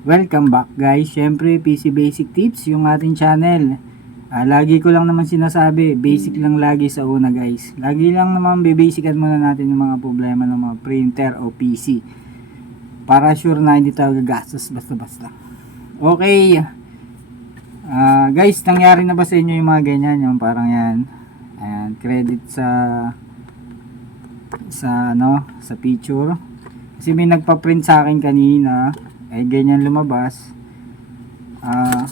Welcome back guys. Syempre PC Basic Tips yung ating channel. Lagi ko lang naman sinasabi, basic lang lagi sa una guys. Lagi lang naman bibasican muna natin yung mga problema ng mga printer o PC. Para sure na hindi tayo gagastos basta-basta. Okay. Guys, nangyari na ba sa inyo yung mga ganyan? Yung parang yan. Ayan, credit sa picture. Kasi may nagpa-print sa akin kanina. Ganyan lumabas.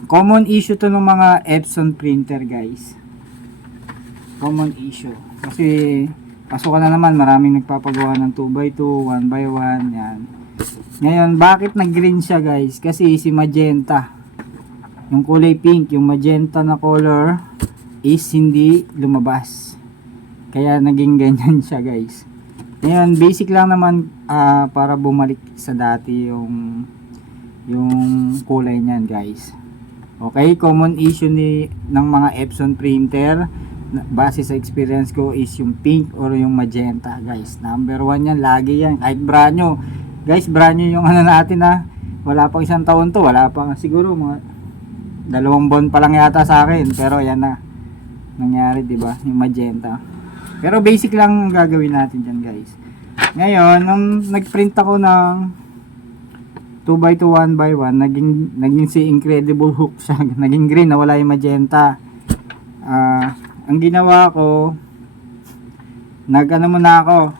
Common issue to ng mga Epson printer guys. Common issue. Kasi pasukan na naman, maraming nagpapagawa ng 2x2, 1x1, yan. Ngayon, bakit nag-green siya guys? Kasi si magenta, yung kulay pink, yung magenta na color is hindi lumabas. Kaya naging ganyan siya guys. Ngayon, basic lang naman para bumalik sa dati yung kulay niyan guys. Okay, common issue ng mga Epson printer base sa experience ko is yung pink or yung magenta guys. Number 1 yan, lagi yan. Kahit brand new. Guys, brand new yung natin wala pang isang taon to. Wala pang siguro mga 2 buwan pa lang yata sa akin. Pero yan na. Nangyari, di ba? Yung magenta. Pero basic lang gagawin natin dyan guys. Ngayon, nung nag-print ako ng 2x2, 1x1, naging si Incredible Hulk siya. Naging green, nawala yung magenta. Ang ginawa ko, muna ako,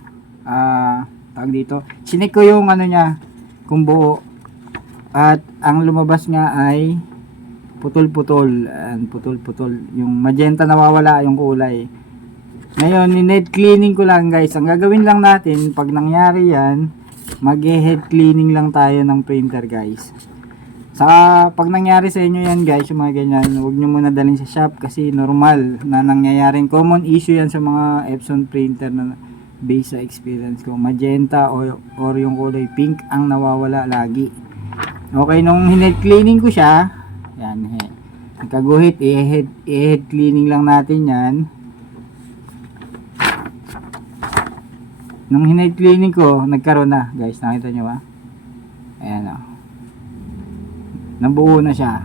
tawag dito, sinik ko yung niya, kung buo. At ang lumabas nga ay putol-putol. Putol-putol. Yung magenta nawawala yung kulay. Ngayon, ni-head cleaning ko lang guys. Ang gagawin lang natin, pag nangyari yan, mag-head cleaning lang tayo ng printer guys. Pag nangyari sa inyo yan guys, yung mga ganyan, huwag nyo muna dalhin sa shop kasi normal na nangyayaring common issue yan sa mga Epson printer na based sa experience ko. Magenta or yung kulay pink ang nawawala lagi. Okay, nung head cleaning ko siya, yan, nagkaguhit, i-head cleaning lang natin yan. Nung hinay cleaning ko, nagkaroon na guys, nakita nyo ba? Ayan o, nabuo na siya.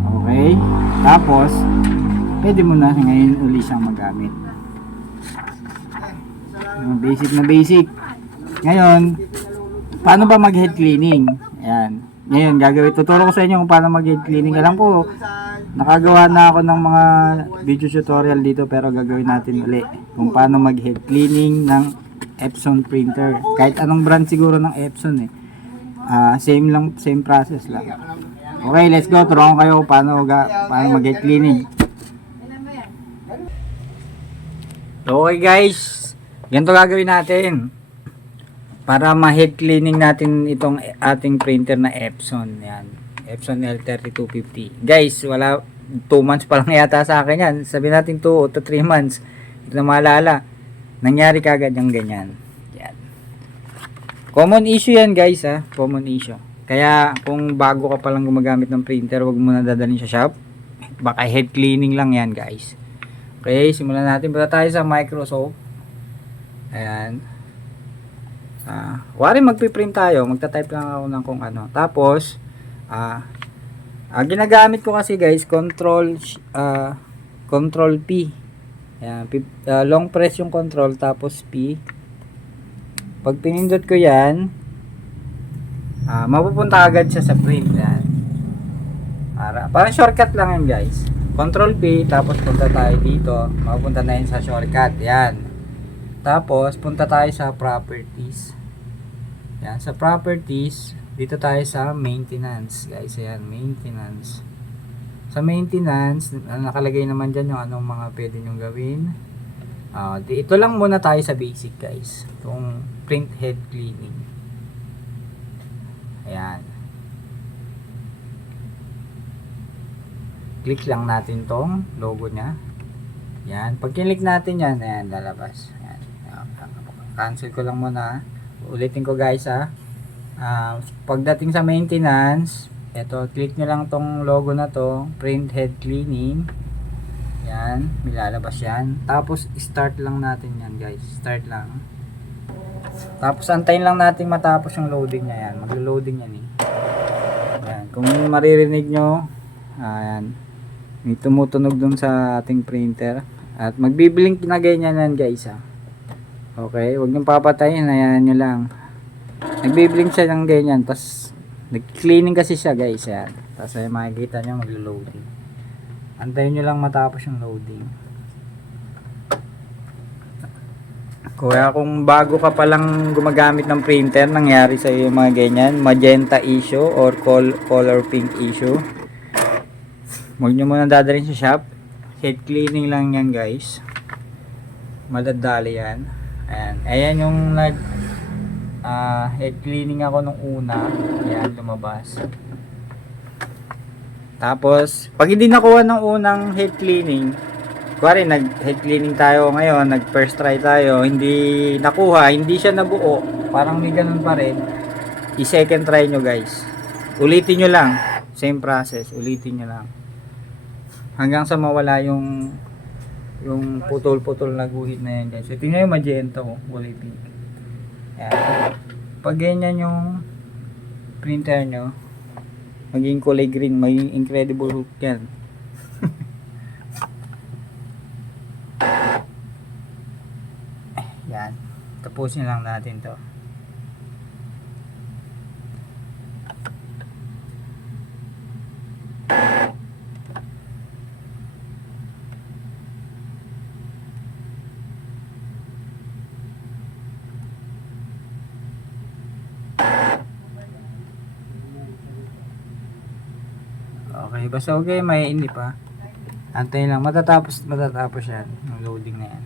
Okay, tapos pwede mo na ngayon uli siyang magamit. Basic na basic. Ngayon, paano ba mag head cleaning? Ayan, ngayon tuturo ko sa inyo kung paano mag head cleaning. Alam ko nakagawa na ako ng mga video tutorial dito, pero gagawin natin uli kung paano mag head cleaning ng Epson printer. Kahit anong brand siguro ng Epson same process lang. Okay, let's go. Turuan ko kayo paano mag head cleaning. Okay guys, ganito gagawin natin para ma-head cleaning natin itong ating printer na Epson. Yan, Epson L3250. Guys, wala 2 months pa lang yata sa akin yan. Sabihin natin 2 to 3 months. Ito na maalala. Nangyari kagad yung ganyan. Yan. Common issue yan guys Common issue. Kaya kung bago ka pa lang gumagamit ng printer, wag mo na dadalhin sa shop. Baka head cleaning lang yan guys. Okay, simulan natin. Punta tayo sa Microsoft. Ayan. Wari magpiprint tayo. Magta-type lang ako ng kung ano. Tapos, ginagamit ko kasi guys, control P. Ayan, long press yung control, tapos P. Pag pinindot ko yan, mapupunta agad siya sa print. Yan. Parang shortcut lang yan guys. Control P, tapos punta tayo dito. Mapupunta na yun sa shortcut. Yan. Tapos, punta tayo sa properties. Yan, sa properties, dito tayo sa maintenance. Guys, ayan, maintenance. Sa maintenance, nakalagay naman dyan yung anong mga pwede nyong gawin. Ito lang muna tayo sa basic guys. Itong print head cleaning. Ayan. Click lang natin tong logo nya. Yan. Pag kinlik natin yan, ayan, lalabas. Ayan. Cancel ko lang muna. Ulitin ko guys pagdating sa maintenance, eto, click nyo lang tong logo na to, print head cleaning. Yan, milalabas yan. Tapos start lang natin yan guys. Start lang. Tapos antayin lang natin matapos yung loading niya yan. Maglo-loading yan Kung maririnig nyo, ayan, may tumutunog dun sa ating printer. At magbiblink na ganyan yan guys ha. Okay, huwag nyo papatayin, ayan nyo lang. Nagbiblink siya ng ganyan, tapos nag-cleaning kasi siya guys, yan. Tapos ay makikita nyo maglo-loading. Antayin nyo lang matapos yung loading. Kaya kung bago ka palang gumagamit ng printer, nangyari sa iyo yung mga ganyan, magenta issue or color pink issue, huwag nyo muna dadalhin sa shop. Head cleaning lang yan guys, madadali yan. Ayan yung head cleaning ako nung una. Ayan, lumabas. Tapos pag hindi nakuha ng unang head cleaning, kuwari nag head cleaning tayo ngayon, nag first try tayo, hindi nakuha, hindi siya nabuo, parang may ganun pa rin, i-second try nyo guys. Ulitin nyo lang, same process, ulitin nyo lang hanggang sa mawala yung putol-putol na guhit na yan guys. So, tingnan yung magenta oh, kulay pink. Ayan. Pag ganyan yung printer nyo, maging kulay green, maging incredible hook yan. Yan, tapusin lang natin to. Okay, basta okay, may hindi pa. Antayin lang, matatapos yan, yung loading na yan.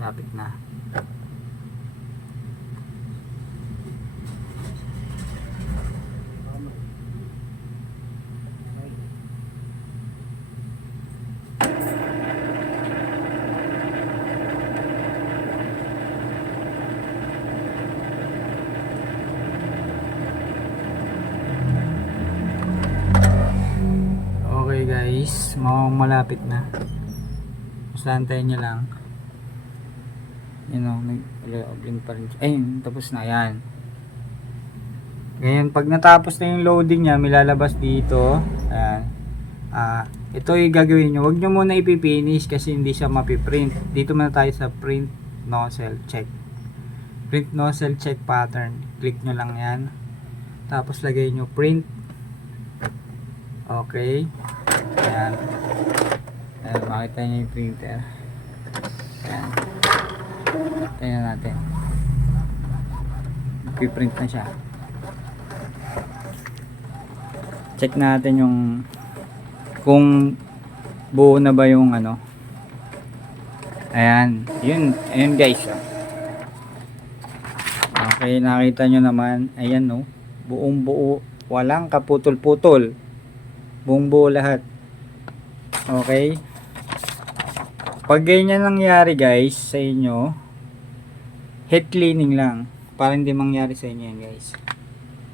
Lapit na. Okay guys, malapit na. Basta antayin nyo lang. Nag-blink pa rin. Ayun, tapos na yan. Ngayon, pag natapos na yung loading niya, may lalabas dito. Ayan. Ito yung gagawin nyo. Huwag nyo muna ipipinish kasi hindi siya mapiprint. Dito muna tayo sa print nozzle check. Print nozzle check pattern. Click nyo lang yan. Tapos lagay nyo print. Okay. Ayan. Ayan, makita nyo yung printer. Ayan. Tingnan natin. Nag-print na siya. Check natin yung kung buo na ba yung ano. Ayan. Ayun guys. Okay, nakita nyo naman. Ayan no. Buong buo. Walang kaputol-putol. Buong buo lahat. Okay. Pag ganyan nangyari guys sa inyo, head cleaning lang para hindi mangyari sa inyo yan guys.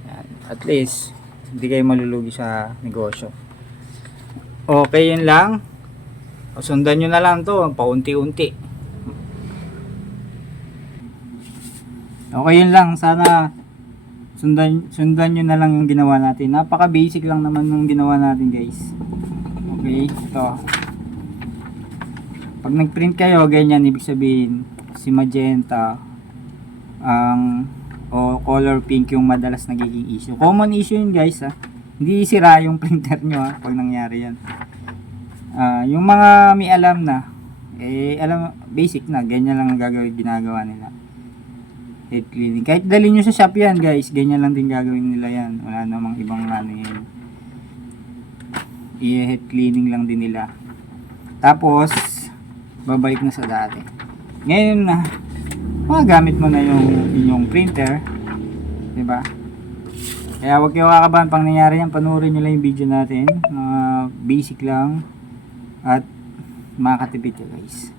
Yan. At least hindi kayo malulugi sa negosyo. Okay, yun lang. Sundan nyo na lang to paunti-unti. Okay, yun lang. Sana sundan nyo na lang yung ginawa natin. Napaka basic lang naman yung ginawa natin guys. Okay, ito. Pag nag-print kayo, ganyan, ibig sabihin, si magenta, o color pink yung madalas nagiging issue. Common issue yun guys ha. Hindi sira yung printer nyo ha, pag nangyari yan. Yung mga may alam na, alam, basic na, ganyan lang ang ginagawa nila. Head cleaning. Kahit dalhin nyo sa shop yan guys, ganyan lang din gagawin nila yan. Wala namang ibang ano yan. I-head cleaning lang din nila. Tapos, babalik na sa dati. Ngayon na, magagamit mo na yung inyong printer. Diba? Kaya huwag kayo kakabahan pang nangyari yan. Panoorin nyo lang yung video natin. Basic lang. At makakatipid ka guys.